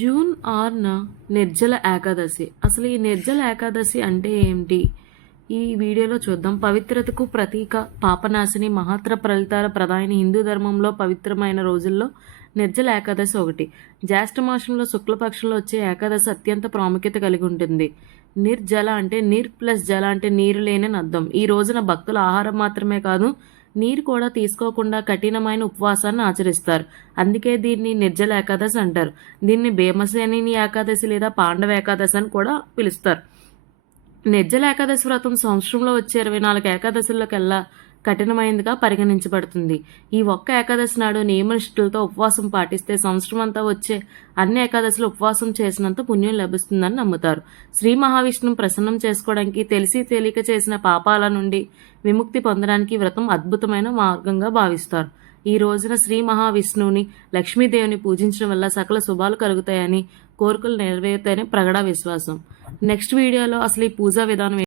June ఆరున నిర్జల ఏకాదశి. అసలు ఈ నిర్జల ఏకాదశి అంటే ఏమిటి ఈ వీడియోలో చూద్దాం. పవిత్రతకు ప్రతీక పాపనాశిని మహాత్ర ఫలితాల ప్రధాని హిందూ ధర్మంలో పవిత్రమైన రోజుల్లో నిర్జల ఏకాదశి ఒకటి. జ్యేష్ఠ మాసంలో శుక్లపక్షంలో వచ్చే ఏకాదశి అత్యంత ప్రాముఖ్యత కలిగి ఉంటుంది. నిర్జల అంటే నీర్ ప్లస్ జల అంటే నీరు లేనని అర్థం. ఈ రోజున భక్తులు ఆహారం మాత్రమే కాదు నీరు కూడా తీసుకోకుండా కఠినమైన ఉపవాసాన్ని ఆచరిస్తారు. అందుకే దీన్ని నిర్జల ఏకాదశి అంటారు. దీన్ని భీమసేని ఏకాదశి లేదా పాండవ ఏకాదశి అని కూడా పిలుస్తారు. నిర్జల ఏకాదశి వ్రతం సంవత్సరంలో వచ్చే ఇరవై నాలుగు ఏకాదశుల్లోకెల్లా కఠినమైనదిగా పరిగణించబడుతుంది. ఈ ఒక్క ఏకాదశి నాడు నియమనిష్ఠులతో ఉపవాసం పాటిస్తే సంవత్సరం అంతా వచ్చే అన్ని ఏకాదశులు ఉపవాసం చేసినంత పుణ్యం లభిస్తుందని నమ్ముతారు. శ్రీ మహావిష్ణువు ప్రసన్నం చేసుకోవడానికి తెలిసి తేలిక చేసిన పాపాల నుండి విముక్తి పొందడానికి వ్రతం అద్భుతమైన మార్గంగా భావిస్తారు. ఈ రోజున శ్రీ మహావిష్ణువుని లక్ష్మీదేవిని పూజించడం వల్ల సకల శుభాలు కలుగుతాయని కోరికలు నెరవేరుతాయని ప్రగడ విశ్వాసం. నెక్స్ట్ వీడియోలో అసలు ఈ పూజా విధానం